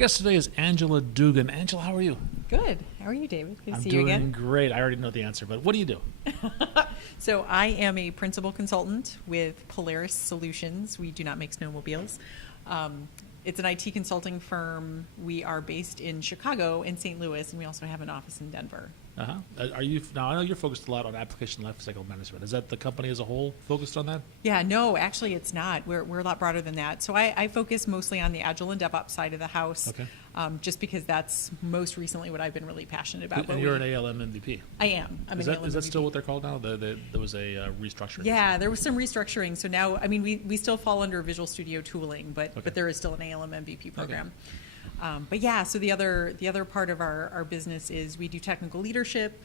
guest today is Angela Dugan. Angela, how are you? Good. How are you, David? Good to see you I'm again. doing great. I already know the answer, but what do you do? So I am a principal consultant with Polaris Solutions. We do not make snowmobiles. It's an IT consulting firm. We are based in Chicago and St. Louis, and we also have an office in Denver. Are you now? I know you're focused a lot on application lifecycle management. Is that the company as a whole focused on that? Yeah, no, actually it's not. We're a lot broader than that. So I focus mostly on the Agile and DevOps side of the house, Okay. Just because that's most recently what I've been really passionate about. And you're an ALM MVP. I am. I'm Is an that, ALM is that MVP. still what they're called now? There was a restructuring. Yeah, there was some restructuring. So now, I mean, we still fall under Visual Studio tooling, but there is still an ALM MVP program. But yeah, so the other part of our business is we do technical leadership.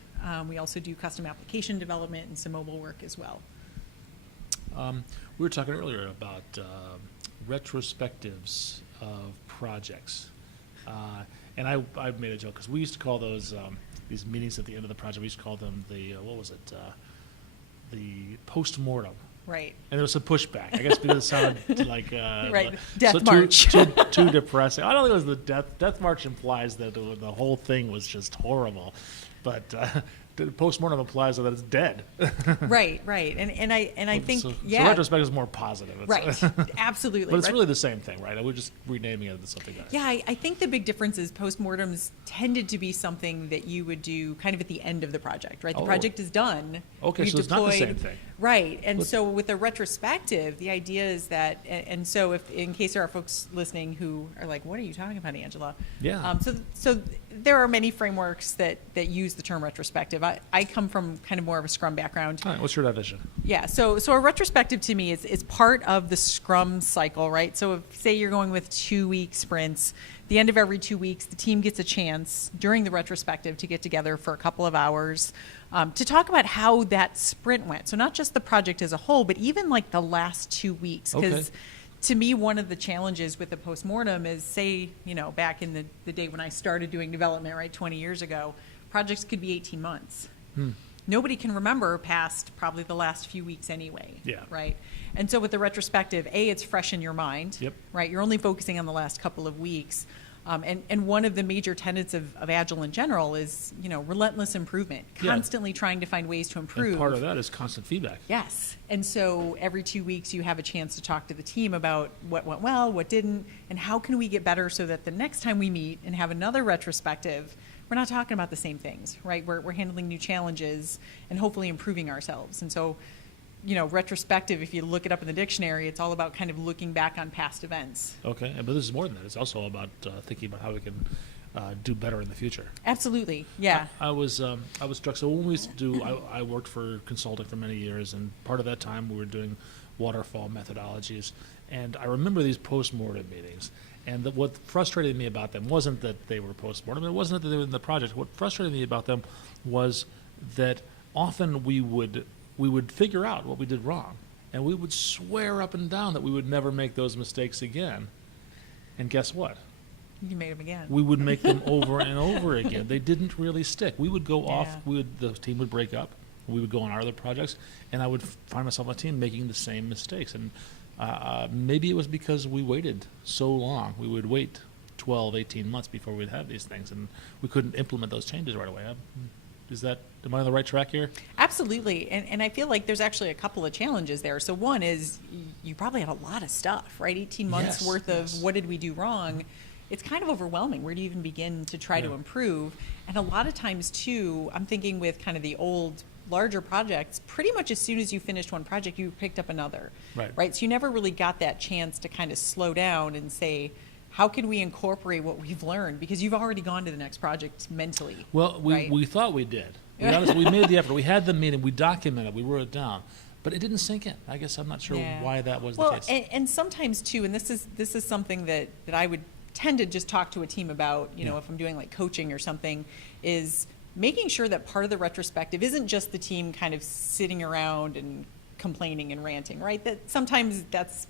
We also do custom application development and some mobile work as well. We were talking earlier about retrospectives of projects. And I made a joke because we used to call those these meetings at the end of the project. We used to call them the the post-mortem. Right. And there was some pushback, I guess, because it sounded like Right. Death so march. too depressing. I don't think it was the death march implies that the whole thing was just horrible, but the postmortem implies that it's dead. Right. And I think so yeah. retrospect is more positive. Right. Absolutely. But it's really the same thing, right? We're just renaming it to something else. Yeah, I think the big difference is postmortems tended to be something that you would do kind of at the end of the project, right? The project is done. Okay, You've so it's not the same thing. Right, and so with a retrospective, the idea is that, and so if in case there are folks listening who are like, what are you talking about, Angela? Yeah. So there are many frameworks that use the term retrospective. I come from kind of more of a Scrum background. All right, what's your definition? Yeah, so a retrospective to me is part of the Scrum cycle, right? So if, say you're going with 2-week sprints, the end of every 2 weeks, the team gets a chance during the retrospective to get together for a couple of hours to talk about how that sprint went. So not just the project as a whole, but even like the last 2 weeks. Because to me, one of the challenges with the postmortem is, say, back in the day when I started doing development, right, 20 years ago, projects could be 18 months. Nobody can remember past probably the last few weeks anyway. Yeah. Right. And so with the retrospective, it's fresh in your mind. Yep. Right. You're only focusing on the last couple of weeks. And one of the major tenets of Agile in general is, relentless improvement, constantly trying to find ways to improve. And part of that is constant feedback. Yes. And so every 2 weeks you have a chance to talk to the team about what went well, what didn't, and how can we get better so that the next time we meet and have another retrospective, we're not talking about the same things, right? We're handling new challenges and hopefully improving ourselves. And so, retrospective, if you look it up in the dictionary, it's all about kind of looking back on past events. Okay, but this is more than that. It's also about thinking about how we can do better in the future. Absolutely, yeah. I was struck. So when we used to do, I worked for consulting for many years, and part of that time we were doing waterfall methodologies. And I remember these post-mortem meetings. And what frustrated me about them wasn't that they were post-mortem. It wasn't that they were in the project. What frustrated me about them was that often we would figure out what we did wrong, and we would swear up and down that we would never make those mistakes again. And guess what? You made them again. We would make them over and over again. They didn't really stick. We would go off. Yeah. The team would break up. We would go on our other projects, and I would find myself on a team making the same mistakes. And maybe it was because we waited so long. We would wait 12, 18 months before we'd have these things, and we couldn't implement those changes right away. Am I on the right track here? Absolutely. And I feel like there's actually a couple of challenges there. So one is you probably have a lot of stuff, right? 18 months worth of what did we do wrong? It's kind of overwhelming. Where do you even begin to try to improve? And a lot of times, too, I'm thinking with kind of the old, larger projects, pretty much as soon as you finished one project, you picked up another. Right? So you never really got that chance to kind of slow down and say, how can we incorporate what we've learned? Because you've already gone to the next project mentally. Well, we thought we did. We made the effort. We had the meeting. We documented. We wrote it down. But it didn't sink in. I guess I'm not sure why that was the case. And sometimes, too, and this is something that I would tend to just talk to a team about, if I'm doing like coaching or something, is making sure that part of the retrospective isn't just the team kind of sitting around and complaining and ranting, right? That sometimes that's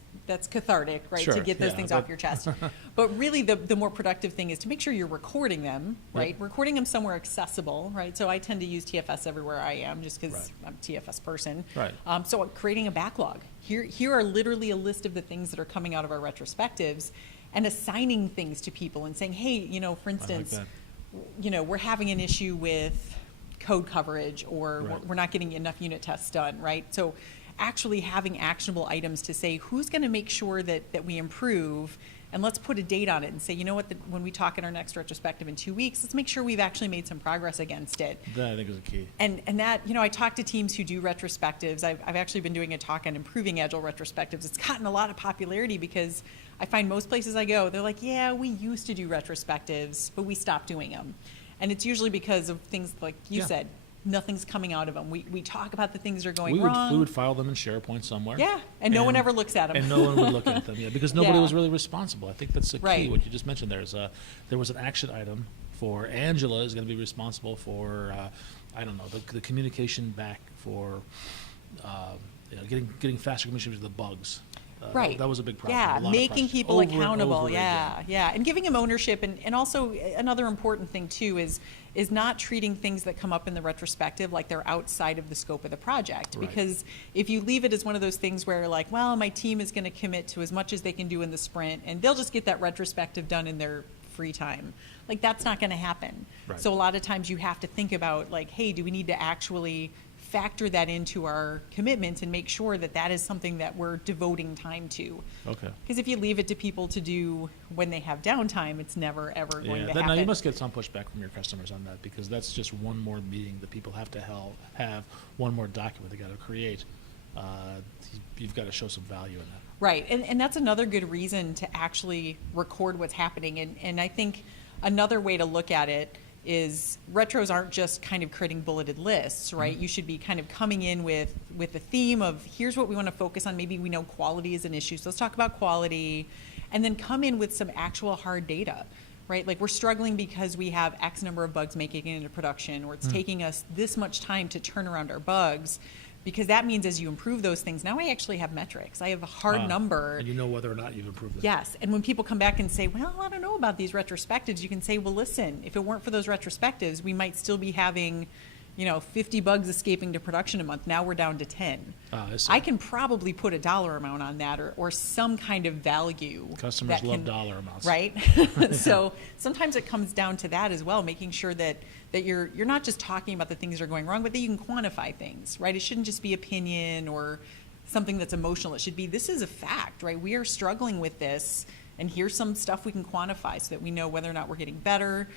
cathartic, right? Sure, to get those things off your chest. But really the more productive thing is to make sure you're recording them, right? Yep. Recording them somewhere accessible, right? So I tend to use TFS everywhere I am just because I'm a TFS person. Right. So creating a backlog. Here are literally a list of the things that are coming out of our retrospectives. and assigning things to people and saying, hey, for instance, that. We're having an issue with code coverage, or Right. we're not getting enough unit tests done, right? So actually having actionable items to say, who's going to make sure that we improve, and let's put a date on it and say, you know what, when we talk in our next retrospective in 2 weeks, let's make sure we've actually made some progress against it. That I think is a key. And that, I talk to teams who do retrospectives. I've actually been doing a talk on improving Agile retrospectives. It's gotten a lot of popularity because I find most places I go, they're like, yeah, we used to do retrospectives, but we stopped doing them. And it's usually because of things like you said, nothing's coming out of them. We talk about the things that are going wrong. We would file them in SharePoint somewhere. Yeah, and no one ever looks at them. And no one would look at them, because nobody Yeah. was really responsible. I think that's the key, Right. what you just mentioned there. There was an action item for Angela is going to be responsible for, the communication back for getting faster communication with the bugs. Right. That was a big problem. Yeah, A lot of making projects. people Over and accountable. over Yeah, again. yeah, and giving them ownership, and also another important thing too is not treating things that come up in the retrospective like they're outside of the scope of the project. Right. Because if you leave it as one of those things where like, well, my team is going to commit to as much as they can do in the sprint, and they'll just get that retrospective done in their free time. Like that's not going to happen. Right. So a lot of times you have to think about like, hey, do we need to actually factor that into our commitments and make sure that that is something that we're devoting time to. Okay. Because if you leave it to people to do when they have downtime, it's never, ever going to Now happen. you must get some pushback from your customers on that, because that's just one more meeting that people have to have, one more document they got to create. You've got to show some value in that. Right, and that's another good reason to actually record what's happening. And I think another way to look at it is retros aren't just kind of creating bulleted lists, right? Mm-hmm. You should be kind of coming in with a theme of here's what we want to focus on. Maybe we know quality is an issue, so let's talk about quality, and then come in with some actual hard data, right? Like we're struggling because we have X number of bugs making it into production, or it's taking us this much time to turn around our bugs. Because that means as you improve those things, now I actually have metrics. I have a hard number. And you know whether or not you've improved it. Yes, and when people come back and say, well, I don't know about these retrospectives, you can say, well, listen, if it weren't for those retrospectives, we might still be having, 50 bugs escaping to production a month. Now we're down to 10. I see. I can probably put a dollar amount on that, or some kind of value. Customers that love can- dollar amounts. Right? So sometimes it comes down to that as well, making sure that you're not just talking about the things that are going wrong, but that you can quantify things, right? It shouldn't just be opinion or something that's emotional. It should be, this is a fact, right? We are struggling with this, and here's some stuff we can quantify so that we know whether or not we're getting better.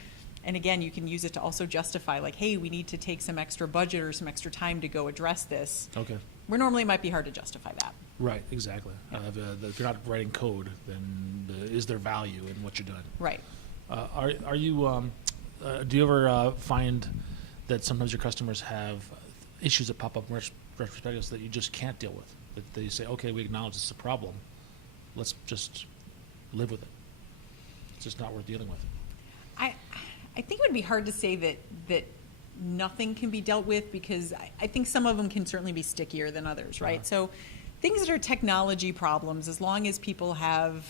And again, you can use it to also justify, like, hey, we need to take some extra budget or some extra time to go address this. Okay. Where normally it might be hard to justify that. Right, exactly. If you're not writing code, then is there value in what you're doing? Right. Are you? Do you ever find that sometimes your customers have issues that pop up in retrospectives that you just can't deal with? That they say, okay, we acknowledge it's a problem. Let's just live with it. It's just not worth dealing with. I think it would be hard to say that nothing can be dealt with, because I think some of them can certainly be stickier than others, right? Uh-huh. So things that are technology problems, as long as people have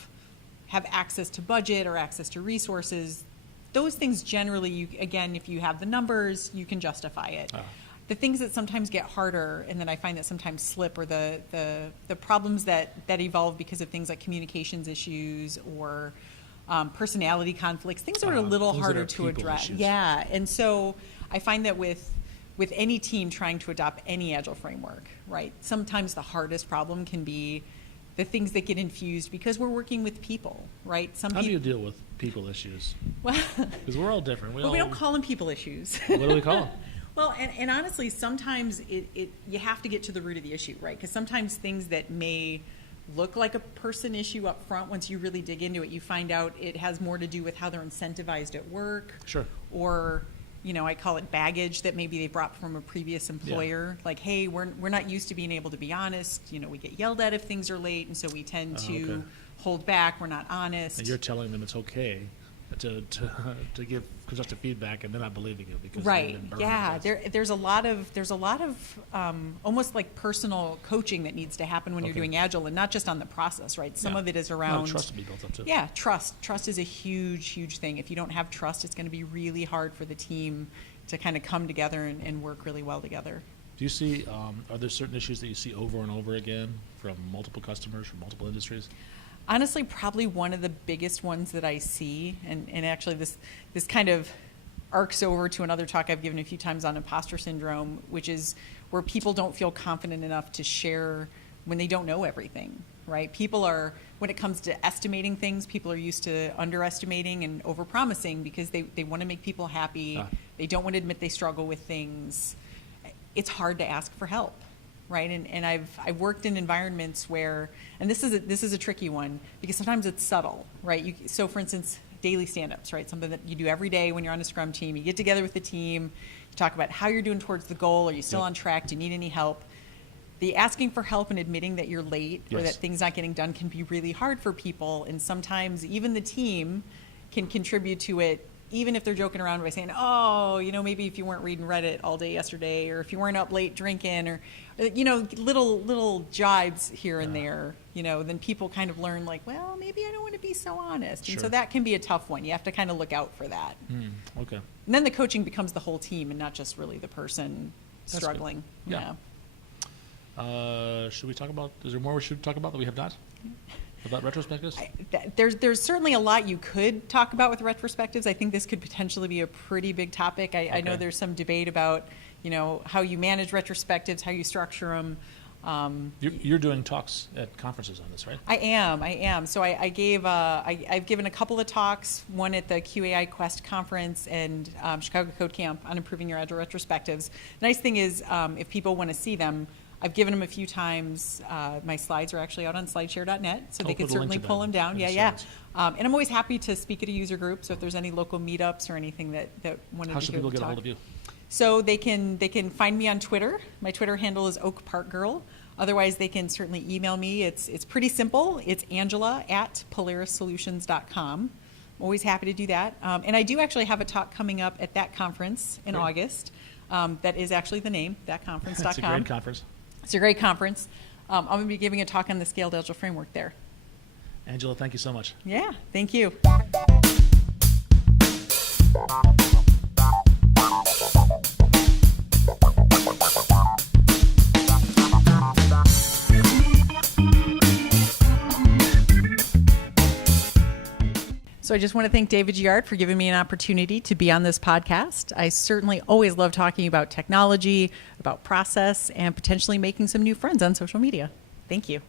access to budget or access to resources, those things generally, again, if you have the numbers, you can justify it. The things that sometimes get harder and that I find that sometimes slip are the problems that evolve because of things like communications issues or personality conflicts, things that are a little things that harder are to people address. issues. Yeah, and so I find that with any team trying to adopt any Agile framework, right, sometimes the hardest problem can be the things that get infused because we're working with people, right? How do you deal with people issues? Well, Because we're all different. we don't call them people issues. What do we call them? Well, and honestly, sometimes you have to get to the root of the issue, right? Because sometimes things that may look like a person issue up front, once you really dig into it, you find out it has more to do with how they're incentivized at work. Sure. Or, I call it baggage that maybe they brought from a previous employer. Yeah. Like, hey, we're not used to being able to be honest. We get yelled at if things are late, and so we tend to okay. hold back. We're not honest. And you're telling them it's okay to give constructive feedback, and they're not believing you because Right. they've been burned Yeah. in the past. There's a lot of almost like personal coaching that needs to happen when you're Okay. doing Agile, and not just on the process, right? Some Yeah. of it is A lot around of trust to be built up too. Yeah, trust. Trust is a huge thing. If you don't have trust, it's going to be really hard for the team to kind of come together and work really well together. Do you see? Are there certain issues that you see over and over again from multiple customers, from multiple industries? Honestly, probably one of the biggest ones that I see, and actually this kind of arcs over to another talk I've given a few times on imposter syndrome, which is where people don't feel confident enough to share when they don't know everything, right? People are, when it comes to estimating things, people are used to underestimating and overpromising because they want to make people happy. They don't want to admit they struggle with things. It's hard to ask for help, right? And I've worked in environments where, and this is a tricky one because sometimes it's subtle, right? So for instance, daily stand-ups, right? Something that you do every day when you're on a Scrum team. You get together with the team, you talk about how you're doing towards the goal. Are you still on track? Do you need any help? The asking for help and admitting that you're late or that things not getting done can be really hard for people. And sometimes even the team can contribute to it, even if they're joking around by saying, oh, maybe if you weren't reading Reddit all day yesterday, or if you weren't up late drinking, or little jibes here and there, then people kind of learn like, well, maybe I don't want to be so honest. Sure. And so that can be a tough one. You have to kind of look out for that. Okay. And then the coaching becomes the whole team and not just really the person That's struggling. good. Yeah. Should we talk about, is there more we should talk about that we have not? About retrospectives? There's certainly a lot you could talk about with retrospectives. I think this could potentially be a pretty big topic. I know there's some debate about, how you manage retrospectives, how you structure them. You're doing talks at conferences on this, right? I am. So I've given a couple of talks, one at the QAI Quest conference and Chicago Code Camp on improving your Agile retrospectives. The nice thing is, if people want to see them, I've given them a few times. My slides are actually out on slideshare.net, so they can certainly pull them down. Yeah. And I'm always happy to speak at a user group, so if there's any local meetups or anything that wanted How to should hear people the get a talk. hold of you? So they can find me on Twitter. My Twitter handle is Oak Park Girl. Otherwise, they can certainly email me. It's pretty simple. It's Angela@PolarisSolutions.com. I'm always happy to do that. And I do actually have a talk coming up at that conference in August. That is actually the name, thatconference.com. It's a great conference. It's a great conference. I'm going to be giving a talk on the Scaled Agile framework there. Angela, thank you so much. Yeah, thank you. So I just want to thank David Giard for giving me an opportunity to be on this podcast. I certainly always love talking about technology, about process, and potentially making some new friends on social media. Thank you.